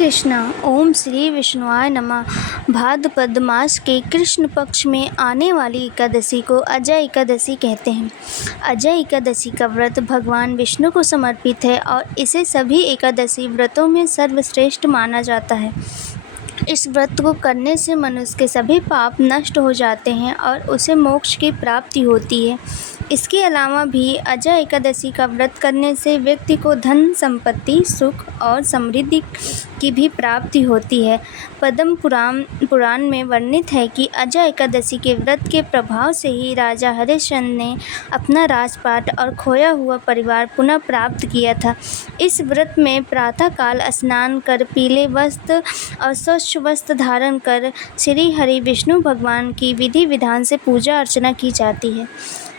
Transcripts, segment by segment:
कृष्णा। ओम श्री विष्णुआय नमः। भाद्रपद मास के कृष्ण पक्ष में आने वाली एकादशी को अजय एकादशी कहते हैं। अजय एकादशी का व्रत भगवान विष्णु को समर्पित है और इसे सभी एकादशी व्रतों में सर्वश्रेष्ठ माना जाता है। इस व्रत को करने से मनुष्य के सभी पाप नष्ट हो जाते हैं और उसे मोक्ष की प्राप्ति होती है। इसके अलावा भी अजय एकादशी का व्रत करने से व्यक्ति को धन संपत्ति, सुख और समृद्धि की भी प्राप्ति होती है। पद्म पुराण में वर्णित है कि अजय एकादशी के व्रत के प्रभाव से ही राजा हरिश्चंद्र ने अपना राजपाट और खोया हुआ परिवार पुनः प्राप्त किया था। इस व्रत में प्रातःकाल स्नान कर पीले वस्त्र और स्वच्छ वस्त्र धारण कर श्री हरि विष्णु भगवान की विधि विधान से पूजा अर्चना की जाती है।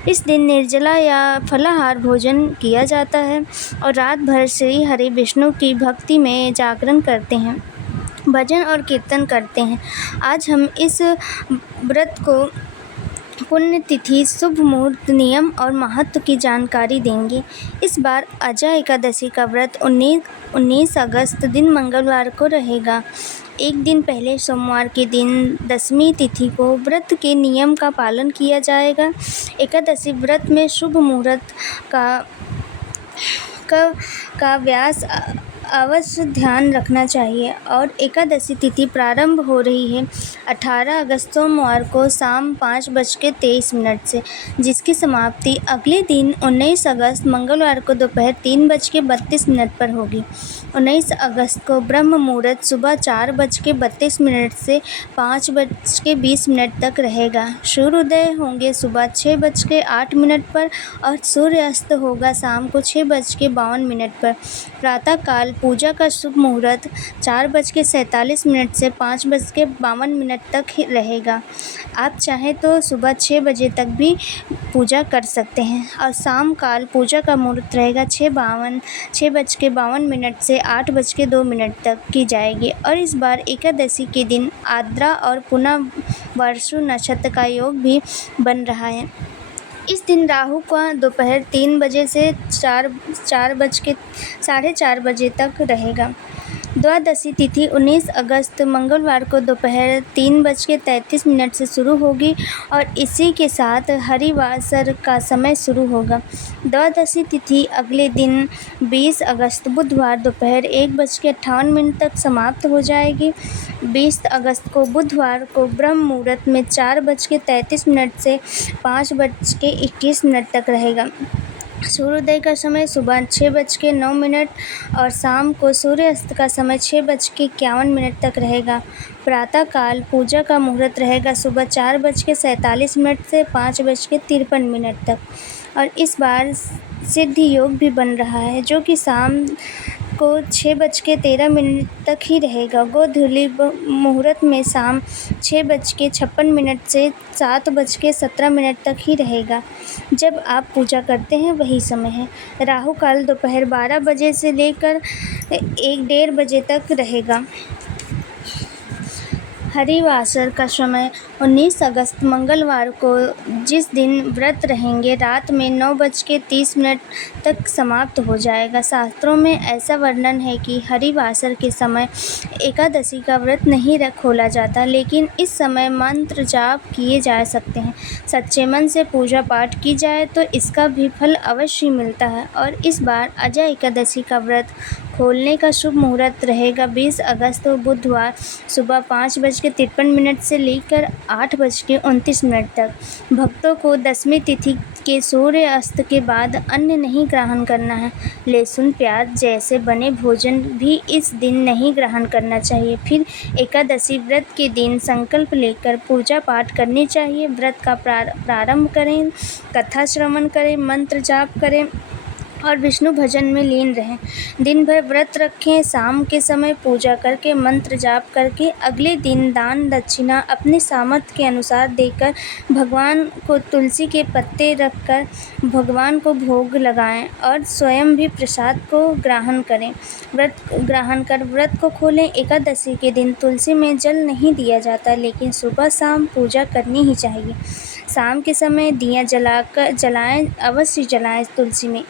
इस दिन निर्जला या फलाहार भोजन किया जाता है और रात भर श्री हरि विष्णु की भक्ति में जागरण करते हैं, भजन और कीर्तन करते हैं। आज हम इस व्रत को पुण्यतिथि, शुभ मुहूर्त, नियम और महत्व की जानकारी देंगे। इस बार अजय एकादशी का व्रत 19 अगस्त दिन मंगलवार को रहेगा। एक दिन पहले सोमवार के दिन दशमी तिथि को व्रत के नियम का पालन किया जाएगा। एकादशी व्रत में शुभ मुहूर्त का व्यास अवश्य ध्यान रखना चाहिए और एकादशी तिथि प्रारंभ हो रही है 18 अगस्त सोमवार को शाम 5:23 से, जिसकी समाप्ति अगले दिन 19 अगस्त मंगलवार को दोपहर 3:32 पर होगी। 19 अगस्त को ब्रह्म मुहूर्त सुबह 4:32 से 5:20 तक रहेगा। सूर्योदय होंगे सुबह 6:08 पर और सूर्यास्त होगा शाम को 6:52 पर। प्रातःकाल पूजा का शुभ मुहूर्त 4:47 से 5:52 तक ही रहेगा। आप चाहें तो सुबह 6 बजे तक भी पूजा कर सकते हैं और शाम काल पूजा का मुहूर्त रहेगा 6:52 से 8:02 तक की जाएगी। और इस बार एकादशी के दिन आर्द्रा और पुनर्वसु नक्षत्र का योग भी बन रहा है। इस दिन राहु का दोपहर 3 बजे से 4:30 बजे तक रहेगा। द्वादशी तिथि 19 अगस्त मंगलवार को दोपहर 3:33 से शुरू होगी और इसी के साथ हरिवासर का समय शुरू होगा। द्वादशी तिथि अगले दिन 20 अगस्त बुधवार दोपहर 1:58 तक समाप्त हो जाएगी। 20 अगस्त को बुधवार को ब्रह्म मुहूर्त में 4:33 से 5:21 तक रहेगा। सूर्योदय का समय सुबह 6:09 और शाम को सूर्यास्त का समय 6:51 तक रहेगा। प्रातःकाल पूजा का मुहूर्त रहेगा सुबह 4:47 से 5:53 तक और इस बार सिद्धि योग भी बन रहा है जो कि शाम को 6:13 तक ही रहेगा। गोधूली मुहूर्त में शाम 6:56 से 7:17 तक ही रहेगा। जब आप पूजा करते हैं वही समय है। राहु काल दोपहर 12 बजे से लेकर 1:30 बजे तक रहेगा। हरिवासर का समय 19 अगस्त मंगलवार को, जिस दिन व्रत रहेंगे, रात में 9:30 तक समाप्त हो जाएगा। शास्त्रों में ऐसा वर्णन है कि हरिवासर के समय एकादशी का व्रत नहीं खोला जाता, लेकिन इस समय मंत्र जाप किए जा सकते हैं। सच्चे मन से पूजा पाठ की जाए तो इसका भी फल अवश्य मिलता है। और इस बार अजय एकादशी का व्रत खोलने का शुभ मुहूर्त रहेगा 20 अगस्त बुधवार सुबह 5:53 से लेकर 8:29 तक। भक्तों को दशमी तिथि के सूर्य अस्त के बाद अन्न नहीं ग्रहण करना है। लहसुन, प्याज जैसे बने भोजन भी इस दिन नहीं ग्रहण करना चाहिए। फिर एकादशी व्रत के दिन संकल्प लेकर पूजा पाठ करनी चाहिए। व्रत का प्रारंभ करें, कथा श्रवण करें, मंत्र जाप करें और विष्णु भजन में लीन रहें। दिन भर व्रत रखें। शाम के समय पूजा करके मंत्र जाप करके अगले दिन दान दक्षिणा अपने सामर्थ्य के अनुसार देकर भगवान को तुलसी के पत्ते रखकर भगवान को भोग लगाएं और स्वयं भी प्रसाद को ग्रहण करें। व्रत को खोलें। एकादशी के दिन तुलसी में जल नहीं दिया जाता, लेकिन सुबह शाम पूजा करनी ही चाहिए। शाम के समय दिया अवश्य जलाएं तुलसी में।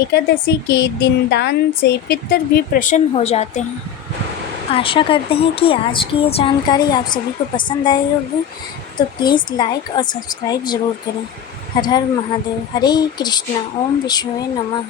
एकादशी के दिन दान से पितर भी प्रसन्न हो जाते हैं। आशा करते हैं कि आज की ये जानकारी आप सभी को पसंद आई होगी, तो प्लीज़ लाइक और सब्सक्राइब ज़रूर करें। हर हर महादेव। हरे कृष्णा। ओम विष्णुवे नमः।